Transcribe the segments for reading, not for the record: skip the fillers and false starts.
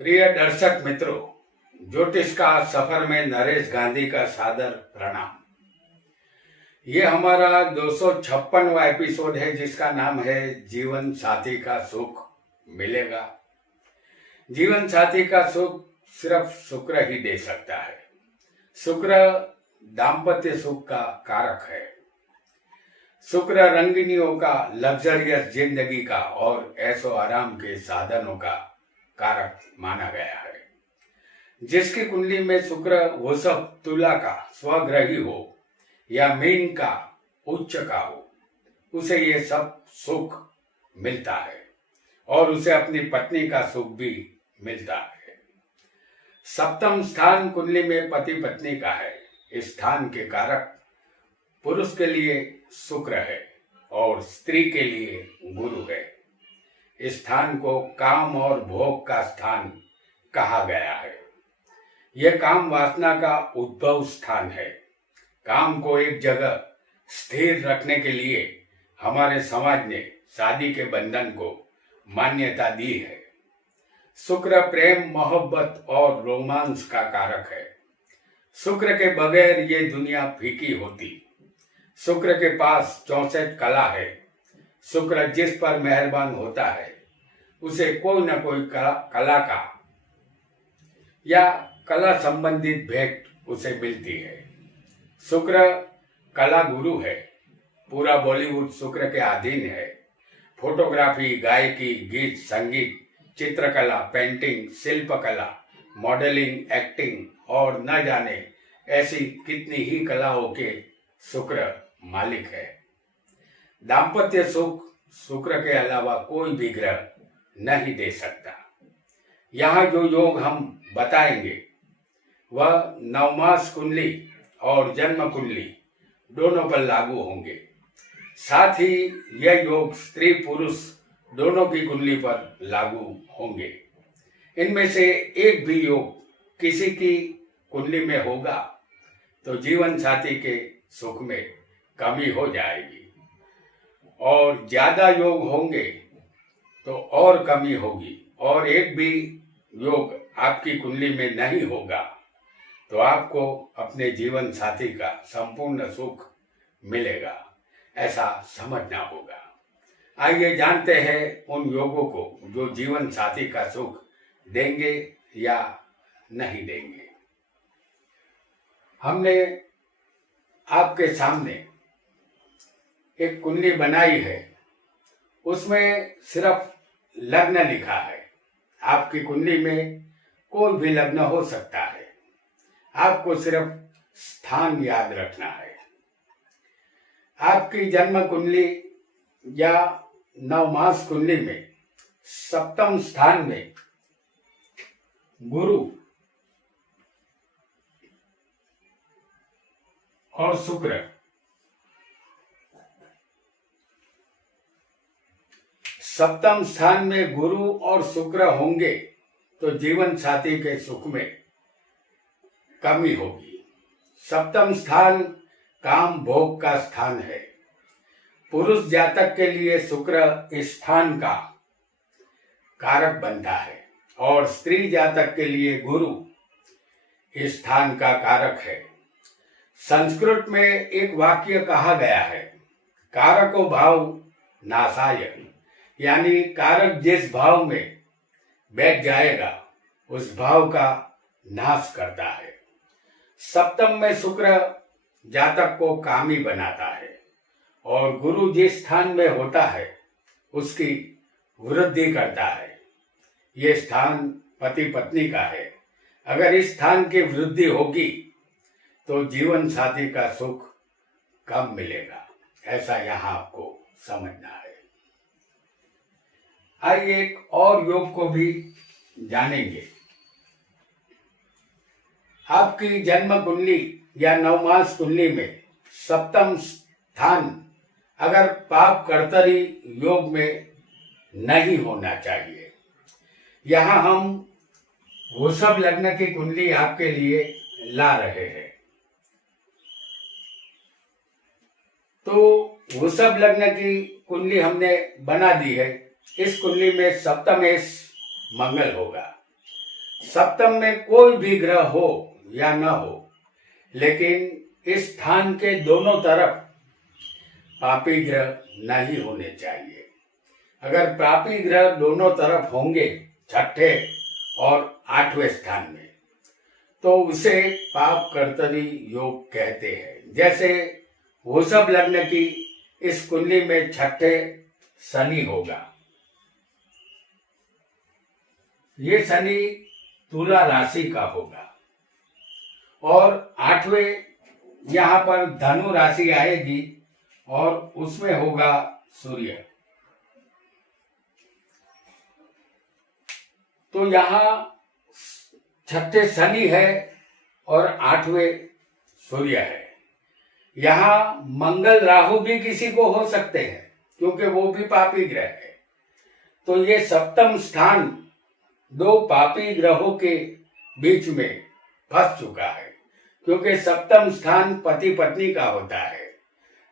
प्रिय दर्शक मित्रों, ज्योतिष का सफर में नरेश गांधी का सादर प्रणाम। ये हमारा 256वां एपिसोड है जिसका नाम है जीवन साथी का सुख मिलेगा। जीवन साथी का सुख सिर्फ शुक्र ही दे सकता है। शुक्र दाम्पत्य सुख का कारक है। शुक्र रंगीनियों का, लग्जरियस जिंदगी का और ऐशो आराम के साधनों का कारक माना गया है। जिसकी कुंडली में शुक्र वृषभ तुला का स्वग्रही हो या मीन का उच्च का हो, उसे ये सब सुख मिलता है और उसे अपनी पत्नी का सुख भी मिलता है। सप्तम स्थान कुंडली में पति पत्नी का है। इस स्थान के कारक पुरुष के लिए शुक्र है और स्त्री के लिए गुरु है। इस स्थान को काम और भोग का स्थान कहा गया है। यह काम वासना का उद्भव स्थान है। काम को एक जगह स्थिर रखने के लिए हमारे समाज ने शादी के बंधन को मान्यता दी है। शुक्र प्रेम, मोहब्बत और रोमांस का कारक है। शुक्र के बगैर ये दुनिया फीकी होती। शुक्र के पास 64 कला है। शुक्र जिस पर मेहरबान होता है उसे कोई न कोई कला का या कला संबंधित भेंट उसे मिलती है। शुक्र कला गुरु है। पूरा बॉलीवुड शुक्र के अधीन है। फोटोग्राफी, गायकी, गीत, संगीत, चित्रकला, पेंटिंग, शिल्पकला, मॉडलिंग, एक्टिंग और न जाने ऐसी कितनी ही कलाओं के शुक्र मालिक है। दाम्पत्य सुख शुक्र के अलावा कोई भी ग्रह नहीं दे सकता। यहाँ जो योग हम बताएंगे वह नवमास कुंडली और जन्म कुंडली दोनों पर लागू होंगे। साथ ही यह योग स्त्री पुरुष दोनों की कुंडली पर लागू होंगे। इनमें से एक भी योग किसी की कुंडली में होगा तो जीवन साथी के सुख में कमी हो जाएगी और ज्यादा योग होंगे तो और कमी होगी, और एक भी योग आपकी कुंडली में नहीं होगा तो आपको अपने जीवन साथी का संपूर्ण सुख मिलेगा, ऐसा समझना होगा। आइए जानते हैं उन योगों को जो जीवन साथी का सुख देंगे या नहीं देंगे। हमने आपके सामने एक कुंडली बनाई है। उसमें सिर्फ लग्न लिखा है। आपकी कुंडली में कोई भी लग्न हो सकता है। आपको सिर्फ स्थान याद रखना है। आपकी जन्म कुंडली या नवमास कुंडली में सप्तम स्थान में गुरु और शुक्र, सप्तम स्थान में गुरु और शुक्र होंगे तो जीवन साथी के सुख में कमी होगी। सप्तम स्थान काम भोग का स्थान है। पुरुष जातक के लिए शुक्र इस स्थान का कारक बनता है और स्त्री जातक के लिए गुरु इस स्थान का कारक है। संस्कृत में एक वाक्य कहा गया है, कारको भाव नाशाय, यानी कारक जिस भाव में बैठ जाएगा उस भाव का नाश करता है। सप्तम में शुक्र जातक को कामी बनाता है और गुरु जिस स्थान में होता है उसकी वृद्धि करता है। ये स्थान पति पत्नी का है। अगर इस स्थान की वृद्धि होगी तो जीवन साथी का सुख कम मिलेगा, ऐसा यहाँ आपको समझना है। आइए एक और योग को भी जानेंगे। आपकी जन्म कुंडली या नवमास कुंडली में सप्तम स्थान अगर पाप कर्तरी योग में नहीं होना चाहिए। यहाँ हम वृषभ लग्न की कुंडली आपके लिए ला रहे हैं। तो वृषभ लग्न की कुंडली हमने बना दी है। इस कुंडली में सप्तमेश मंगल होगा। सप्तम में कोई भी ग्रह हो या न हो, लेकिन इस स्थान के दोनों तरफ पापी ग्रह नहीं होने चाहिए। अगर पापी ग्रह दोनों तरफ होंगे, छठे और आठवें स्थान में, तो उसे पाप कर्तरी योग कहते हैं। जैसे वृषभ लग्न की इस कुंडली में छठे शनि होगा। ये शनि तुला राशि का होगा और आठवें यहाँ पर धनु राशि आएगी और उसमें होगा सूर्य। तो यहाँ छठे शनि है और आठवें सूर्य है। यहाँ मंगल राहु भी किसी को हो सकते हैं क्योंकि वो भी पापी ग्रह है। तो ये सप्तम स्थान दो पापी ग्रहों के बीच में फंस चुका है, क्योंकि सप्तम स्थान पति पत्नी का होता है।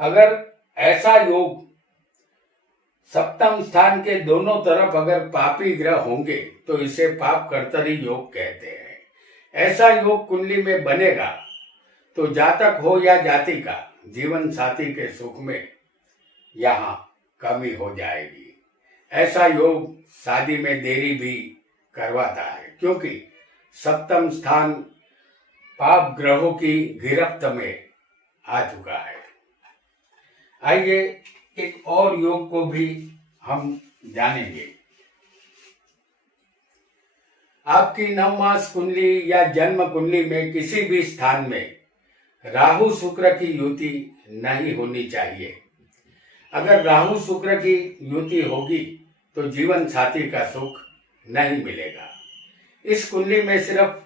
अगर ऐसा योग सप्तम स्थान के दोनों तरफ अगर पापी ग्रह होंगे तो इसे पाप कर्तरी योग कहते हैं। ऐसा योग कुंडली में बनेगा तो जातक हो या जाति का जीवन साथी के सुख में यहाँ कमी हो जाएगी। ऐसा योग शादी में देरी भी करवाता है, क्योंकि सप्तम स्थान पाप ग्रहों की गिरफ्त में आ चुका है। आइए एक और योग को भी हम जानेंगे। आपकी नवमास कुंडली या जन्म कुंडली में किसी भी स्थान में राहु शुक्र की युति नहीं होनी चाहिए। अगर राहु शुक्र की युति होगी तो जीवन साथी का सुख नहीं मिलेगा। इस कुंडली में सिर्फ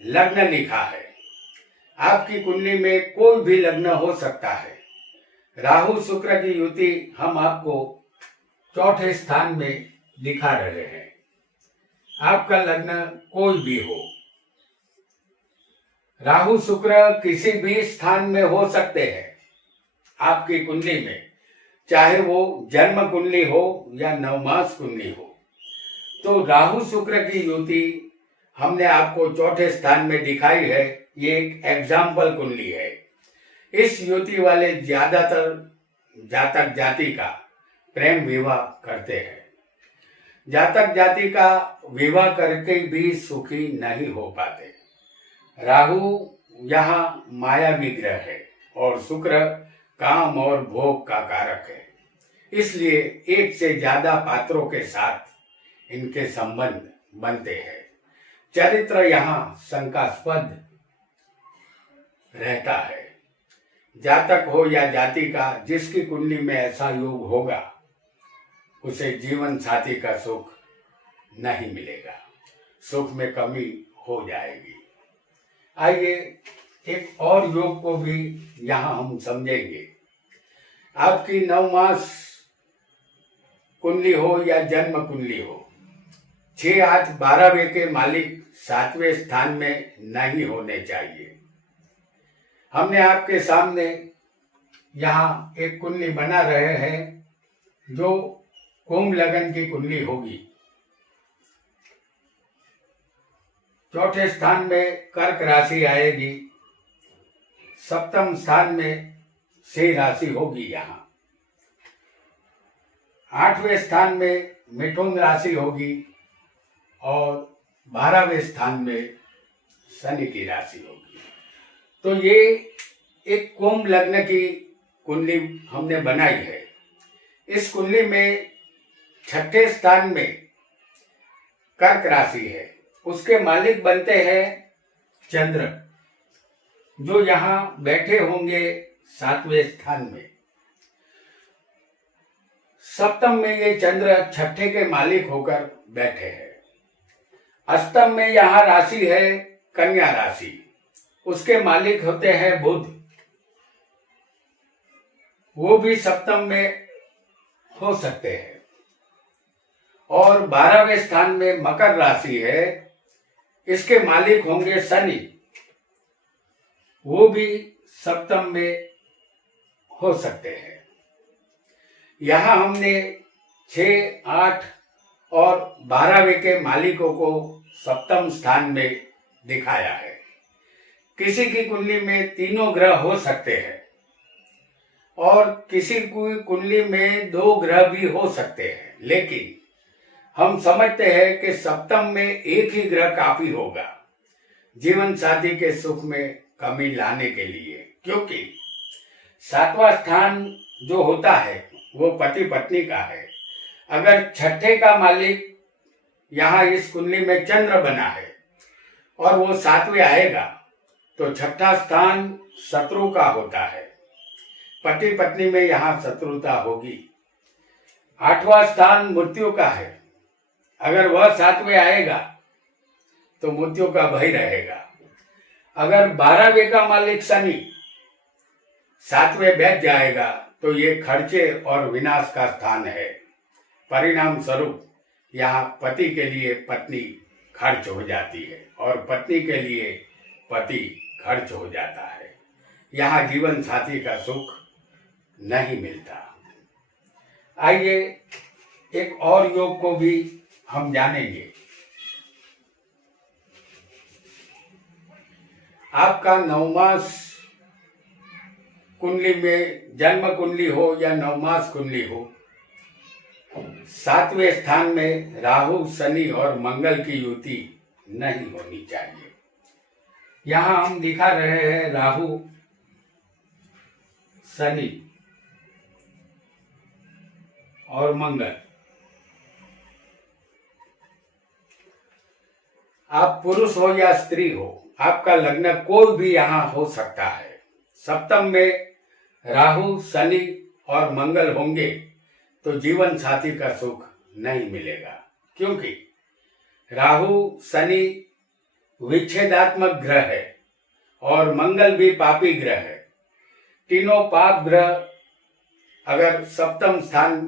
लग्न लिखा है। आपकी कुंडली में कोई भी लग्न हो सकता है। राहु शुक्र की युति हम आपको चौथे स्थान में दिखा रहे हैं। आपका लग्न कोई भी हो, राहु शुक्र किसी भी स्थान में हो सकते हैं आपकी कुंडली में, चाहे वो जन्म कुंडली हो या नवमास कुंडली हो। तो राहु शुक्र की युति हमने आपको चौथे स्थान में दिखाई है। ये एक एग्जाम्पल कुंडली है। इस युति वाले ज्यादातर जातक जाति का प्रेम विवाह करते हैं। जातक जाति का विवाह करके भी सुखी नहीं हो पाते। राहु यहाँ मायावी ग्रह है और शुक्र काम और भोग का कारक है। इसलिए एक से ज्यादा पात्रों के साथ इनके संबंध बनते हैं। चरित्र यहाँ शंकास्पद रहता है। जातक हो या जाति का जिसकी कुंडली में ऐसा योग होगा उसे जीवन साथी का सुख नहीं मिलेगा, सुख में कमी हो जाएगी। आइए एक और योग को भी यहाँ हम समझेंगे। आपकी नवमास कुंडली हो या जन्म कुंडली हो, 6 8 12वें के मालिक 7वें स्थान में नहीं होने चाहिए। हमने आपके सामने यहाँ एक कुंडली बना रहे हैं जो कुंभ लगन की कुंडली होगी। चौथे स्थान में कर्क राशि आएगी, सप्तम स्थान में सिंह राशि होगी। यहाँ 8वें स्थान में मिथुन राशि होगी और 12वें स्थान में शनि की राशि होगी। तो ये एक कुंभ लग्न की कुंडली हमने बनाई है। इस कुंडली में छठे स्थान में कर्क राशि है, उसके मालिक बनते हैं चंद्र, जो यहाँ बैठे होंगे 7वें स्थान में। सप्तम में ये चंद्र छठे के मालिक होकर बैठे हैं। अष्टम में यहाँ राशि है कन्या राशि, उसके मालिक होते हैं बुध, वो भी सप्तम में हो सकते हैं। और 12वें स्थान में मकर राशि है, इसके मालिक होंगे शनि, वो भी सप्तम में हो सकते हैं। यहाँ हमने 6 8 और 12वें के मालिकों को सप्तम स्थान में दिखाया है। किसी की कुंडली में तीनों ग्रह हो सकते हैं और किसी की कुंडली में 2 ग्रह भी हो सकते हैं, लेकिन हम समझते हैं कि सप्तम में एक ही ग्रह काफी होगा जीवन साथी के सुख में कमी लाने के लिए, क्योंकि 7वां स्थान जो होता है वो पति पत्नी का है। अगर छठे का मालिक यहाँ इस कुंडली में चंद्र बना है और वो 7वें आएगा तो छठा स्थान शत्रु का होता है, पति पत्नी में यहाँ शत्रुता होगी। 8वां स्थान मृत्यु का है, अगर वह 7वें आएगा तो मृत्यु का भय रहेगा। अगर 12वें का मालिक शनि 7वें बैठ जाएगा तो ये खर्चे और विनाश का स्थान है। परिणाम स्वरूप यहाँ पति के लिए पत्नी खर्च हो जाती है और पत्नी के लिए पति खर्च हो जाता है। यहाँ जीवन साथी का सुख नहीं मिलता। आइए एक और योग को भी हम जानेंगे। आपका नवमास कुंडली में जन्म कुंडली हो या नवमास कुंडली हो, 7वें स्थान में राहु शनि और मंगल की युति नहीं होनी चाहिए। यहाँ हम दिखा रहे हैं राहु शनि और मंगल। आप पुरुष हो या स्त्री हो, आपका लग्न कोई भी यहाँ हो सकता है। सप्तम में राहु शनि और मंगल होंगे तो जीवन साथी का सुख नहीं मिलेगा, क्योंकि राहु शनि विच्छेदात्मक ग्रह है और मंगल भी पापी ग्रह है। तीनों पाप ग्रह अगर सप्तम स्थान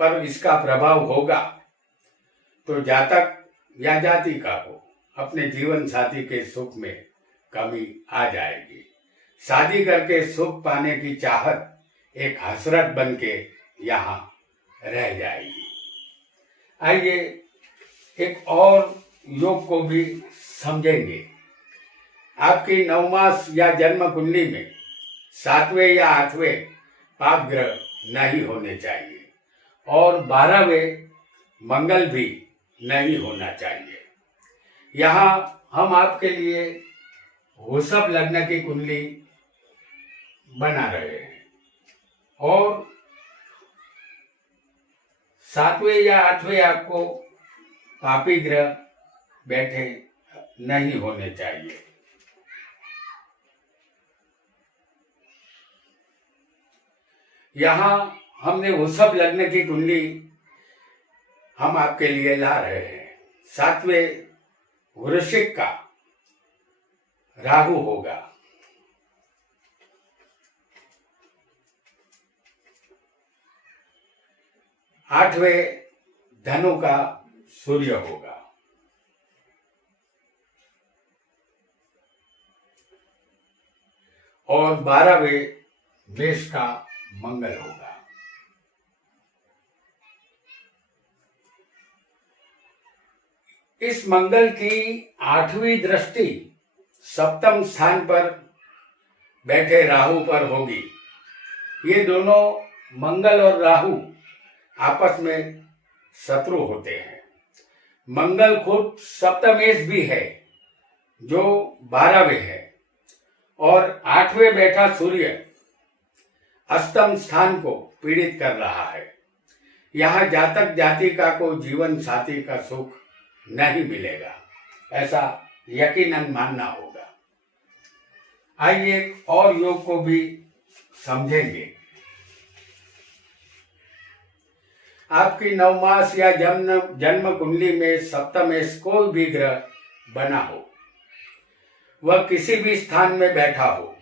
पर इसका प्रभाव होगा तो जातक या जातिका को अपने जीवन साथी के सुख में कमी आ जाएगी। शादी करके सुख पाने की चाहत एक हसरत बन के यहाँ रह जाएगी। आइए एक और योग को भी समझेंगे। आपकी नवमास या जन्म कुंडली में 7वें या 8वें पाप ग्रह नहीं होने चाहिए और 12वें मंगल भी नहीं होना चाहिए। यहाँ हम आपके लिए वृषभ लग्न की कुंडली बना रहे हैं और 7वें या 8वें आपको पापी ग्रह बैठे नहीं होने चाहिए। यहाँ हमने वृषभ लग्न की कुंडली हम आपके लिए ला रहे हैं। 7वें वृश्चिक का राहु होगा, 8वें धनु का सूर्य होगा और 12वें मेष का मंगल होगा। इस मंगल की 8वीं दृष्टि सप्तम स्थान पर बैठे राहु पर होगी। ये दोनों मंगल और राहु आपस में शत्रु होते हैं। मंगल खुद सप्तमेश भी है जो 12वें है और 8वें बैठा सूर्य अष्टम स्थान को पीड़ित कर रहा है। यहाँ जातक जातिका को जीवन साथी का सुख नहीं मिलेगा, ऐसा यकीनन मानना होगा। आइए और योग को भी समझेंगे। आपकी नवमास या जन्म कुंडली में सप्तमेश कोई भी ग्रह बना हो, वह किसी भी स्थान में बैठा हो,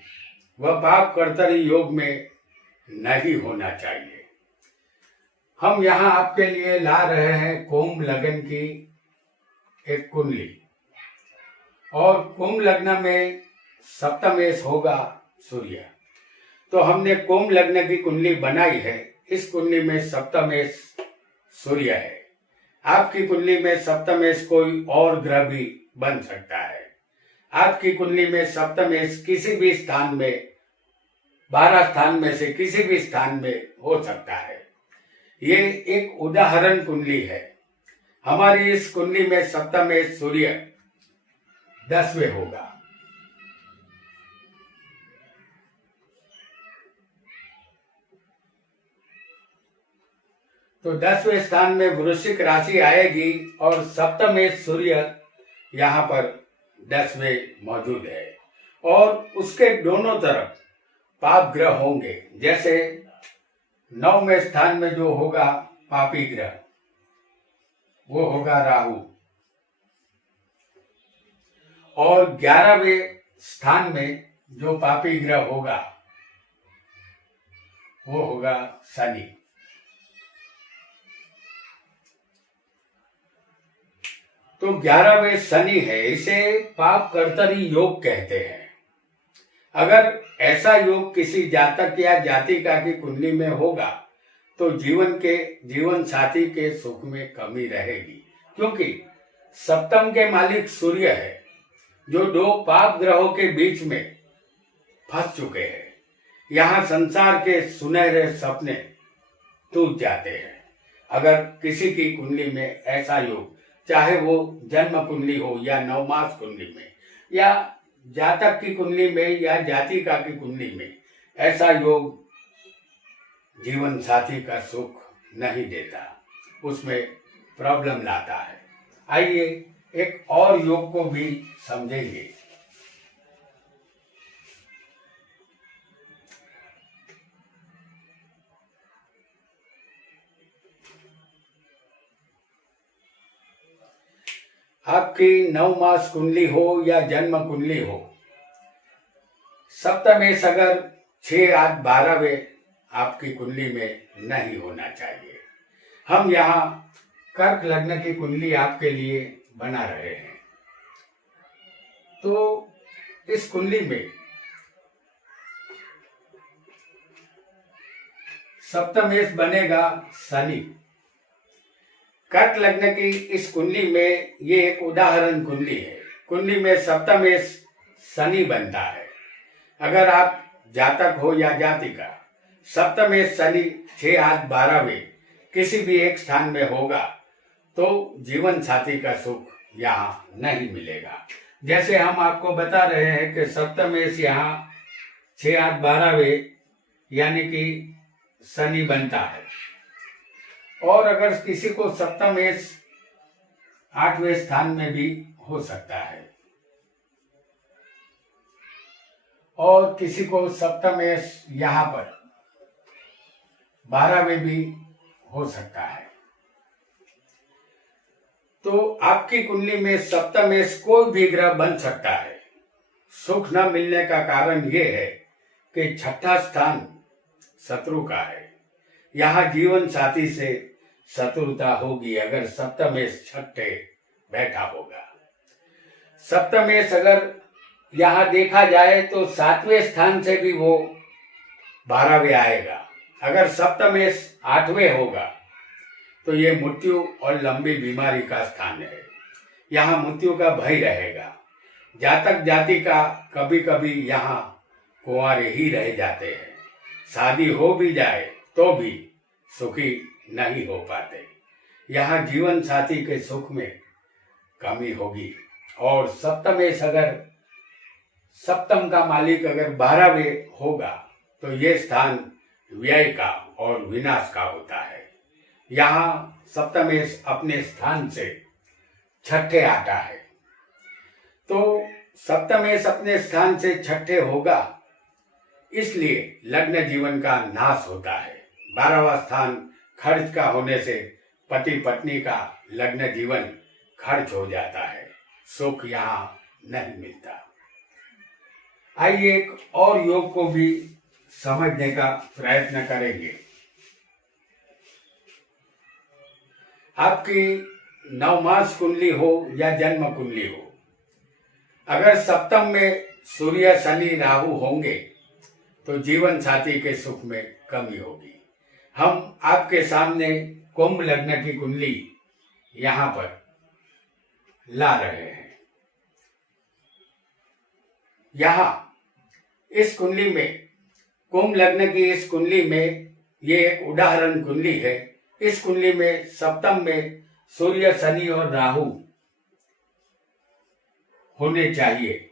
वह पाप कर्तरी योग में नहीं होना चाहिए। हम यहाँ आपके लिए ला रहे हैं कुंभ लग्न की एक कुंडली और कुंभ लग्न में सप्तमेश होगा सूर्य। तो हमने कुंभ लग्न की कुंडली बनाई है। इस कुंडली में सप्तमेश सूर्य है। आपकी कुंडली में सप्तमेश कोई और ग्रह भी बन सकता है। आपकी कुंडली में सप्तमेश किसी भी स्थान में, 12 स्थान में से किसी भी स्थान में हो सकता है। ये एक उदाहरण कुंडली है। हमारी इस कुंडली में सप्तमेश सूर्य 10वें होगा। तो 10वें स्थान में वृश्चिक राशि आएगी और सप्तमेश सूर्य यहाँ पर 10वें मौजूद है और उसके दोनों तरफ पाप ग्रह होंगे। जैसे 9वें स्थान में जो होगा पापी ग्रह, वो होगा राहु, और 11वें स्थान में जो पापी ग्रह होगा वो होगा शनि। तो 11वें शनि है, इसे पाप कर्तरी योग कहते हैं। अगर ऐसा योग किसी जातक या जातिका की कुंडली में होगा तो जीवन साथी के सुख में कमी रहेगी, क्योंकि सप्तम के मालिक सूर्य है जो 2 पाप ग्रहों के बीच में फंस चुके हैं। यहाँ संसार के सुनहरे सपने टूट जाते हैं। अगर किसी की कुंडली में ऐसा योग, चाहे वो जन्म कुंडली हो या नवमास कुंडली में या जातक की कुंडली में या जातिका की कुंडली में, ऐसा योग जीवन साथी का सुख नहीं देता, उसमें प्रॉब्लम लाता है। आइए एक और योग को भी समझेंगे। आपकी 9 मास कुंडली हो या जन्म कुंडली हो, सप्तमेश अगर 6, 8, 12वें आपकी कुंडली में नहीं होना चाहिए। हम यहाँ कर्क लग्न की कुंडली आपके लिए बना रहे हैं। तो इस कुंडली में सप्तमेश बनेगा शनि। कर्क लग्न की इस कुंडली में ये एक उदाहरण कुंडली है। कुंडली में सप्तमेश शनि बनता है। अगर आप जातक हो या जातिका, सप्तमेश शनि 6, 8, 12वें किसी भी एक स्थान में होगा तो जीवन साथी का सुख यहाँ नहीं मिलेगा। जैसे हम आपको बता रहे हैं कि सप्तमेश यहाँ 6, 8, 12वें यानी कि शनि बनता है, और अगर किसी को सप्तमेश 8वें स्थान में भी हो सकता है, और किसी को सप्तमेश यहाँ पर 12वें भी हो सकता है। तो आपकी कुंडली में सप्तमेश कोई भी ग्रह बन सकता है। सुख न मिलने का कारण ये है कि 6ठा स्थान शत्रु का है। यहाँ जीवन साथी से शत्रुता होगी अगर सप्तमेश 6ठे बैठा होगा। सप्तमेश अगर यहाँ देखा जाए तो 7वें स्थान से भी वो 12वें आएगा। अगर सप्तमेश 8वें होगा तो ये मृत्यु और लंबी बीमारी का स्थान है। यहाँ मृत्यु का भय रहेगा। जातक जातिका कभी कभी यहाँ कुंवारे ही रह जाते हैं। शादी हो भी जाए तो भी सुखी नहीं हो पाते। यहाँ जीवन साथी के सुख में कमी होगी। और सप्तमेश अगर सप्तम का मालिक अगर 12वें होगा तो ये स्थान व्यय का और विनाश का होता है। यहाँ सप्तमेश अपने स्थान से 6ठे आता है। तो सप्तमेश अपने स्थान से 6ठे होगा, इसलिए लग्न जीवन का नाश होता है। 12वां स्थान खर्च का होने से पति पत्नी का लग्न जीवन खर्च हो जाता है। सुख यहाँ नहीं मिलता। आइए एक और योग को भी समझने का प्रयत्न करेंगे। आपकी 9 मास कुंडली हो या जन्म कुंडली हो, अगर सप्तम में सूर्य शनि राहु होंगे तो जीवन साथी के सुख में कमी होगी। हम आपके सामने कुंभ लग्न की कुंडली यहाँ पर ला रहे हैं। यहाँ इस कुंडली में, कुंभ लग्न की इस कुंडली में, ये एक उदाहरण कुंडली है। इस कुंडली में सप्तम में सूर्य, शनि और राहु होने चाहिए।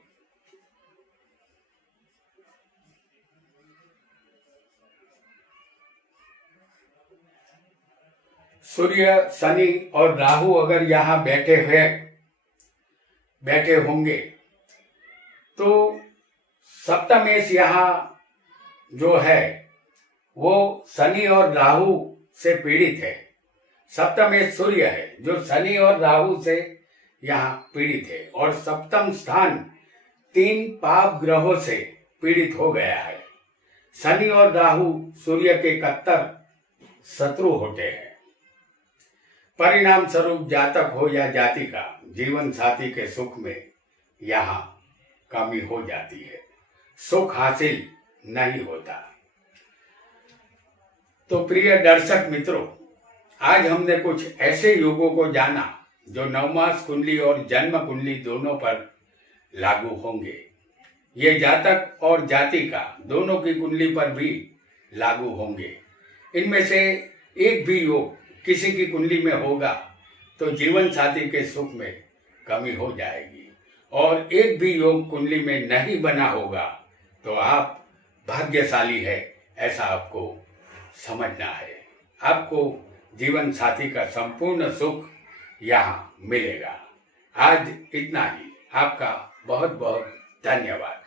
सूर्य, शनि और राहु अगर यहाँ बैठे होंगे तो सप्तमेश यहाँ जो है वो शनि और राहु से पीड़ित है। सप्तमेश सूर्य है जो शनि और राहु से यहाँ पीड़ित है, और सप्तम स्थान 3 पाप ग्रहों से पीड़ित हो गया है। शनि और राहु सूर्य के कट्टर शत्रु होते हैं। परिणाम स्वरूप जातक हो या जाति का जीवन साथी के सुख में यहाँ कमी हो जाती है, सुख हासिल नहीं होता। तो प्रिय दर्शक मित्रों, आज हमने कुछ ऐसे योगों को जाना जो नवमास कुंडली और जन्म कुंडली दोनों पर लागू होंगे। ये जातक और जाति का दोनों की कुंडली पर भी लागू होंगे। इनमें से एक भी योग किसी की कुंडली में होगा तो जीवन साथी के सुख में कमी हो जाएगी, और एक भी योग कुंडली में नहीं बना होगा तो आप भाग्यशाली है, ऐसा आपको समझना है। आपको जीवन साथी का संपूर्ण सुख यहाँ मिलेगा। आज इतना ही। आपका बहुत बहुत धन्यवाद।